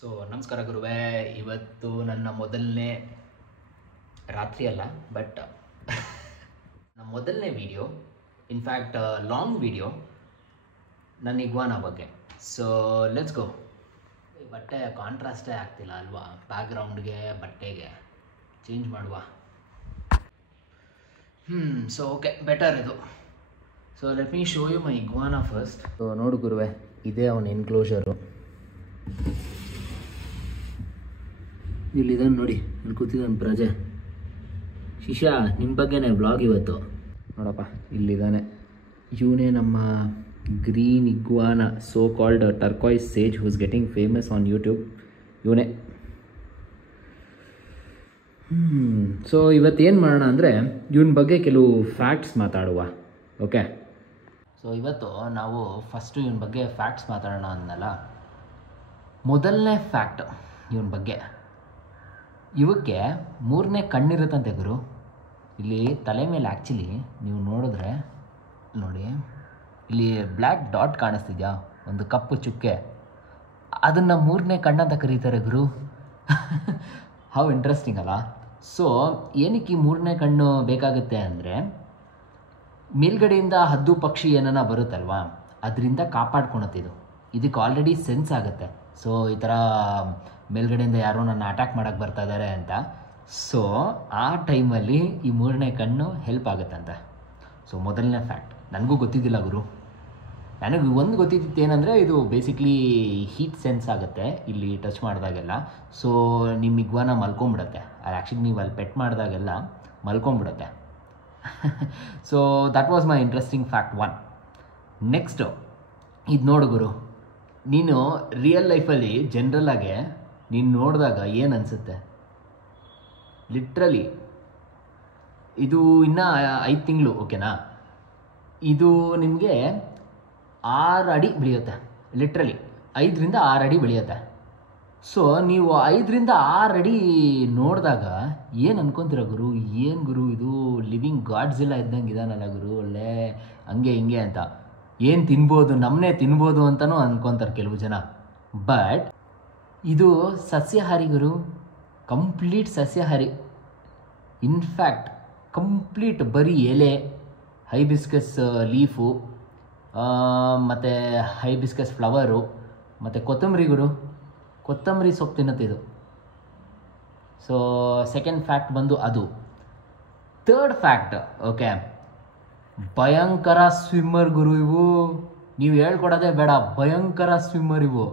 So ನಮಸ್ಕಾರ ಗುರುವೇ. ಇವತ್ತು ನನ್ನ ಮೊದಲನೇ ರಾತ್ರಿ ಅಲ್ಲ, ಬಟ್ ನನ್ನ ಮೊದಲನೇ ವಿಡಿಯೋ, ಇನ್ಫ್ಯಾಕ್ಟ್ ಲಾಂಗ್ ವಿಡಿಯೋ ನನ್ನ ಇಗ್ವಾನ ಬಗ್ಗೆ. So let's go. ಈ ಬಟ್ಟೆ ಕಾಂಟ್ರಾಸ್ಟೇ ಆಗ್ತಿಲ್ಲ ಅಲ್ವಾ, ಬ್ಯಾಕ್ಗ್ರೌಂಡ್ಗೆ ಬಟ್ಟೆಗೆ ಚೇಂಜ್ ಮಾಡುವ. ಸೊ ಓಕೆ, ಬೆಟರ್ ಇದು. So let me show you my iguana first. So ನೋಡು ಗುರುವೆ, ಇದೇ ಅವನ ಎನ್ಕ್ಲೋಷರು. ಇಲ್ಲಿದ್ದಾನೆ ನೋಡಿ, ಅಲ್ಲಿ ಕೂತಿದ್ದಾನೆ ಪ್ರಜೆ. ಶಿಶಾ, ನಿಮ್ಮ ಬಗ್ಗೆನೇ ವ್ಲಾಗ್ ಇವತ್ತು. ನೋಡಪ್ಪ, ಇಲ್ಲಿದ್ದಾನೆ. ಇವನೇ ನಮ್ಮ green iguana, so called turquoise sage, who's getting famous on YouTube. ಇವನೇ. ಸೊ ಇವತ್ತೇನು ಮಾಡೋಣ ಅಂದರೆ, ಇವನ ಬಗ್ಗೆ ಕೆಲವು ಫ್ಯಾಕ್ಟ್ಸ್ ಮಾತಾಡುವ. ಓಕೆ. ಸೊ ಇವತ್ತು ನಾವು ಫಸ್ಟು ಇವನ ಬಗ್ಗೆ ಫ್ಯಾಕ್ಟ್ಸ್ ಮಾತಾಡೋಣ ಅಂದಲ್ಲ. ಮೊದಲನೇ ಫ್ಯಾಕ್ಟ್ ಇವನ ಬಗ್ಗೆ, ಇವಕ್ಕೆ 3ನೇ ಕಣ್ಣಿರುತ್ತಂತೆ ಗುರು. ಇಲ್ಲಿ ತಲೆ ಮೇಲೆ ಆ್ಯಕ್ಚುಲಿ ನೀವು ನೋಡಿದ್ರೆ ನೋಡಿ, ಇಲ್ಲಿ ಬ್ಲ್ಯಾಕ್ ಡಾಟ್ ಕಾಣಿಸ್ತಿದ್ಯಾ, ಒಂದು ಕಪ್ಪು ಚುಕ್ಕೆ, ಅದನ್ನು 3ನೇ ಕಣ್ಣಂತ ಕರೀತಾರೆ ಗುರು. ಹೌ ಇಂಟ್ರೆಸ್ಟಿಂಗ್ ಅಲ್ಲ. ಸೊ ಏನಕ್ಕೆ ಈ 3ನೇ ಕಣ್ಣು ಬೇಕಾಗುತ್ತೆ ಅಂದರೆ, ಮೇಲ್ಗಡೆಯಿಂದ ಹದ್ದು ಪಕ್ಷಿ ಏನಾನ ಬರುತ್ತಲ್ವಾ, ಅದರಿಂದ ಕಾಪಾಡ್ಕೊಳತ್ತಿದು. ಇದಕ್ಕೆ ಆಲ್ರೆಡಿ ಸೆನ್ಸ್ ಆಗುತ್ತೆ. ಸೊ ಈ ಥರ ಮೇಲ್ಗಡೆಯಿಂದ ಯಾರೋ ನನ್ನ ಅಟ್ಯಾಕ್ ಮಾಡೋಕ್ಕೆ ಬರ್ತಾ ಇದ್ದಾರೆ ಅಂತ. ಸೊ ಆ ಟೈಮಲ್ಲಿ ಈ 3ನೇ ಕಣ್ಣು ಹೆಲ್ಪ್ ಆಗುತ್ತಂತೆ. ಸೊ ಮೊದಲನೇ ಫ್ಯಾಕ್ಟ್ ನನಗೂ ಗೊತ್ತಿದ್ದಿಲ್ಲ ಗುರು. ನನಗೆ ಒಂದು ಗೊತ್ತಿದ್ದಿತ್ತು ಏನಂದರೆ, ಇದು ಬೇಸಿಕ್ಲಿ ಹೀಟ್ ಸೆನ್ಸ್ ಆಗುತ್ತೆ ಇಲ್ಲಿ ಟಚ್ ಮಾಡಿದಾಗೆಲ್ಲ. ಸೊ ನಿಮ್ಮ ಇಗ್ವಾನ ಮಲ್ಕೊಂಬಿಡುತ್ತೆ. ಅದು ಆ್ಯಕ್ಚುಲಿ ನೀವು ಅಲ್ಲಿ ಪೆಟ್ ಮಾಡಿದಾಗೆಲ್ಲ ಮಲ್ಕೊಂಬಿಡುತ್ತೆ. So that was my interesting fact 1. Next ಇದು ನೋಡು ಗುರು, ನೀನು ರಿಯಲ್ ಲೈಫಲ್ಲಿ ಜನ್ರಲ್ಲಾಗೆ ನೀನು ನೋಡಿದಾಗ ಏನು ಅನಿಸುತ್ತೆ? ಲಿಟ್ರಲಿ ಇದು ಇನ್ನೂ 5 ತಿಂಗಳು, ಓಕೆನಾ? ಇದು ನಿಮಗೆ 6 ಅಡಿ ಬೆಳೆಯುತ್ತೆ. ಲಿಟ್ರಲಿ 5ರಿಂದ 6 ಅಡಿ ಬೆಳೆಯುತ್ತೆ. ಸೊ ನೀವು 5ರಿಂದ 6 ಅಡಿ ನೋಡಿದಾಗ ಏನು ಅನ್ಕೊತೀರ ಗುರು? ಏನು ಗುರು ಇದು ಲಿವಿಂಗ್ ಗಾಡ್ಸ್ ಇದ್ದಂಗೆ ಇದಾನಲ್ಲ ಗುರು, ಒಳ್ಳೆ ಹಂಗೆ ಹಿಂಗೆ ಅಂತ. ಏನು ತಿನ್ಬೋದು, ನಮ್ಮನ್ನೇ ತಿನ್ಬೋದು ಅಂತಲೂ ಅನ್ಕೊತಾರೆ ಕೆಲವು ಜನ. ಬಟ್ ಇದು ಸಸ್ಯಾಹಾರಿ ಗುರು, ಕಂಪ್ಲೀಟ್ ಸಸ್ಯಾಹಾರಿ. ಇನ್ಫ್ಯಾಕ್ಟ್ ಕಂಪ್ಲೀಟ್ ಬರೀ ಎಲೆ, ಹೈಬಿಸ್ಕಸ್ ಲೀಫು, ಮತ್ತು ಹೈಬಿಸ್ಕಸ್ ಫ್ಲವರು, ಮತ್ತು ಕೊತ್ತಂಬರಿ ಗುರು, ಕೊತ್ತಂಬರಿ ಸೊಪ್ಪು ತಿನ್ನುತ್ತಿದ್ದು. ಸೊ ಸೆಕೆಂಡ್ ಫ್ಯಾಕ್ಟ್ ಬಂದು ಅದು. ಥರ್ಡ್ ಫ್ಯಾಕ್ಟ್, ಓಕೆ, ಭಯಂಕರ ಸ್ವಿಮ್ಮರ್ ಗುರು ಇವು. ನೀವು ಹೇಳ್ಕೊಡೋದೇ ಬೇಡ, ಭಯಂಕರ ಸ್ವಿಮ್ಮರ್ ಇವು.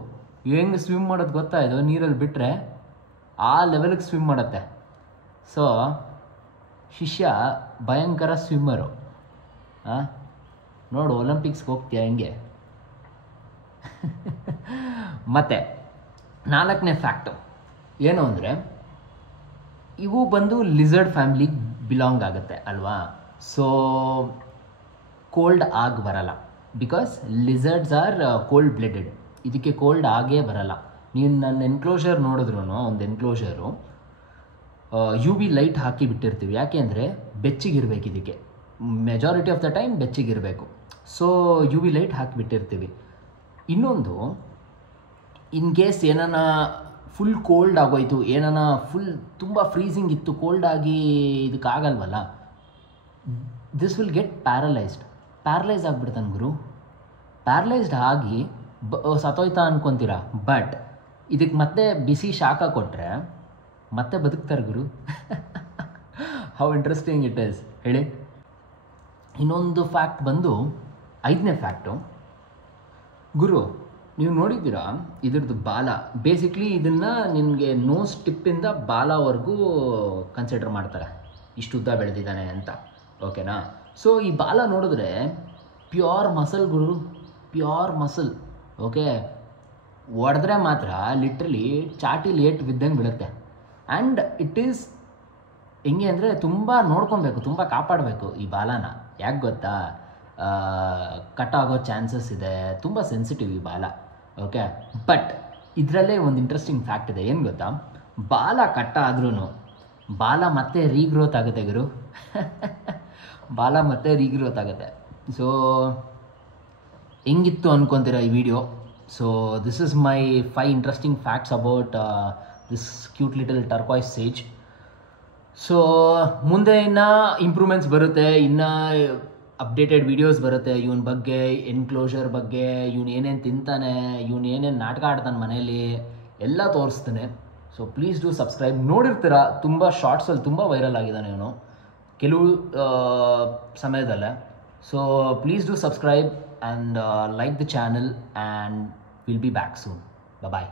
ಹೆಂಗೆ ಸ್ವಿಮ್ ಮಾಡೋದು ಗೊತ್ತಾ? ಇದು ನೀರಲ್ಲಿ ಬಿಟ್ಟರೆ ಆ ಲೆವೆಲ್ಗೆ ಸ್ವಿಮ್ ಮಾಡುತ್ತೆ. ಸೊ ಶಿಷ್ಯ ಭಯಂಕರ ಸ್ವಿಮ್ಮರು. ನೋಡು, ಒಲಿಂಪಿಕ್ಸ್ಗೆ ಹೋಗ್ತೀಯ ಹೆಂಗೆ. ಮತ್ತು 4ನೇ ಫ್ಯಾಕ್ಟು ಏನು ಅಂದರೆ, ಇವು ಬಂದು ಲಿಸರ್ಡ್ ಫ್ಯಾಮ್ಲಿಗೆ ಬಿಲಾಂಗ್ ಆಗುತ್ತೆ ಅಲ್ವಾ. ಸೊ ಕೋಲ್ಡ್ ಆಗಿ ಬರಲ್ಲ, because lizards are cold blooded. ಇದಕ್ಕೆ ಕೋಲ್ಡ್ ಆಗೇ ಬರಲ್ಲ. ನೀವು ನನ್ನ ಎನ್ಕ್ಲೋಷರ್ ನೋಡಿದ್ರು, ಒಂದು ಎನ್ಕ್ಲೋಷರು UV ಲೈಟ್ ಹಾಕಿ ಬಿಟ್ಟಿರ್ತೀವಿ. ಯಾಕೆ ಅಂದರೆ ಬೆಚ್ಚಗಿರ್ಬೇಕು, ಇದಕ್ಕೆ ಮೆಜಾರಿಟಿ ಆಫ್ ದ ಟೈಮ್ ಬೆಚ್ಚಗಿರಬೇಕು. ಸೊ UV ಲೈಟ್ ಹಾಕಿಬಿಟ್ಟಿರ್ತೀವಿ. ಇನ್ನೊಂದು, ಇನ್ ಕೇಸ್ ಏನಾನ ಫುಲ್ ಕೋಲ್ಡ್ ಆಗೋಯ್ತು, ಏನಾನ ಫುಲ್ ತುಂಬ ಫ್ರೀಸಿಂಗ್ ಇತ್ತು, ಕೋಲ್ಡ್ ಆಗಿ ಇದಕ್ಕಾಗಲ್ವಲ್ಲ, ದಿಸ್ ವಿಲ್ ಗೆಟ್ ಪ್ಯಾರಲೈಸ್ ಆಗಿಬಿಡ್ತಾನೆ ಗುರು. ಪ್ಯಾರಲೈಸ್ಡ್ ಆಗಿ ಸತ್ತೋಯ್ತಾ ಅನ್ಕೊತೀರಾ, ಬಟ್ ಇದಕ್ಕೆ ಮತ್ತೆ ಬಿಸಿ ಶಾಖ ಕೊಟ್ಟರೆ ಮತ್ತೆ ಬದುಕ್ತಾರೆ ಗುರು. ಹೌ ಇಂಟ್ರೆಸ್ಟಿಂಗ್ ಇಟ್ ಈಸ್ ಹೇಳಿ. ಇನ್ನೊಂದು ಫ್ಯಾಕ್ಟ್ ಬಂದು 5ನೇ ಫ್ಯಾಕ್ಟು ಗುರು, ನೀವು ನೋಡಿದ್ದೀರಾ ಇದ್ರದ್ದು ಬಾಲ. ಬೇಸಿಕ್ಲಿ ಇದನ್ನು ನಿಮಗೆ ನೋಸ್ ಟಿಪ್ಪಿಂದ ಬಾಲವರೆಗೂ ಕನ್ಸಿಡರ್ ಮಾಡ್ತಾರೆ, ಇಷ್ಟು ಉದ್ದ ಬೆಳೆದಿದ್ದಾನೆ ಅಂತ, ಓಕೆನಾ? ಸೊ ಈ ಬಾಲ ನೋಡಿದ್ರೆ ಪ್ಯೂರ್ ಮಸಲ್ ಗುರು, ಪ್ಯೂರ್ ಮಸಲ್. ಓಕೆ, ಹೊಡೆದ್ರೆ ಮಾತ್ರ ಲಿಟ್ರಲಿ ಚಾಟಿಲಿ ಏಟು ಬಿದ್ದಂಗೆ ಬೀಳುತ್ತೆ. ಆ್ಯಂಡ್ ಇಟ್ ಈಸ್ ಹೆಂಗೆ ಅಂದರೆ, ತುಂಬ ನೋಡ್ಕೊಬೇಕು, ತುಂಬ ಕಾಪಾಡಬೇಕು ಈ ಬಾಲನ. ಯಾಕೆ ಗೊತ್ತಾ? ಕಟ್ ಆಗೋ ಚಾನ್ಸಸ್ ಇದೆ, ತುಂಬ ಸೆನ್ಸಿಟಿವ್ ಈ ಬಾಲ. ಓಕೆ, ಬಟ್ ಇದರಲ್ಲೇ ಒಂದು ಇಂಟ್ರೆಸ್ಟಿಂಗ್ ಫ್ಯಾಕ್ಟ್ ಇದೆ. ಏನು ಗೊತ್ತಾ? ಬಾಲ ಕಟ್ ಆದ್ರೂ ಬಾಲ ಮತ್ತೆ ರೀಗ್ರೋತ್ ಆಗುತ್ತೆ ಗುರು. ಬಾಲ ಮತ್ತೆ ರೀಗ್ರೋತ್ ಆಗುತ್ತೆ. ಸೊ ಹೆಂಗಿತ್ತು ಅನ್ಕೊತೀರ ಈ video? So this is my 5 interesting facts about this cute little turquoise sage. So ಮುಂದೆ ಇನ್ನು ಇಂಪ್ರೂವ್ಮೆಂಟ್ಸ್ ಬರುತ್ತೆ, ಇನ್ನು ಅಪ್ಡೇಟೆಡ್ ವೀಡಿಯೋಸ್ ಬರುತ್ತೆ ಇವನ ಬಗ್ಗೆ, ಎನ್ಕ್ಲೋಷರ್ ಬಗ್ಗೆ, ಇವನು ಏನೇನು ತಿಂತಾನೆ, ಇವನು ಏನೇನು ನಾಟಕ ಆಡ್ತಾನೆ ಮನೇಲಿ ಎಲ್ಲ ತೋರಿಸ್ತಾನೆ. So please do subscribe. ನೋಡಿರ್ತೀರ ತುಂಬ ಶಾರ್ಟ್ಸಲ್ಲಿ ತುಂಬ ವೈರಲ್ ಆಗಿದ್ದಾನೆ ಇವನು ಕೆಲವು ಸಮಯದಲ್ಲೇ. So please do subscribe and like the channel and will be back soon. Bye.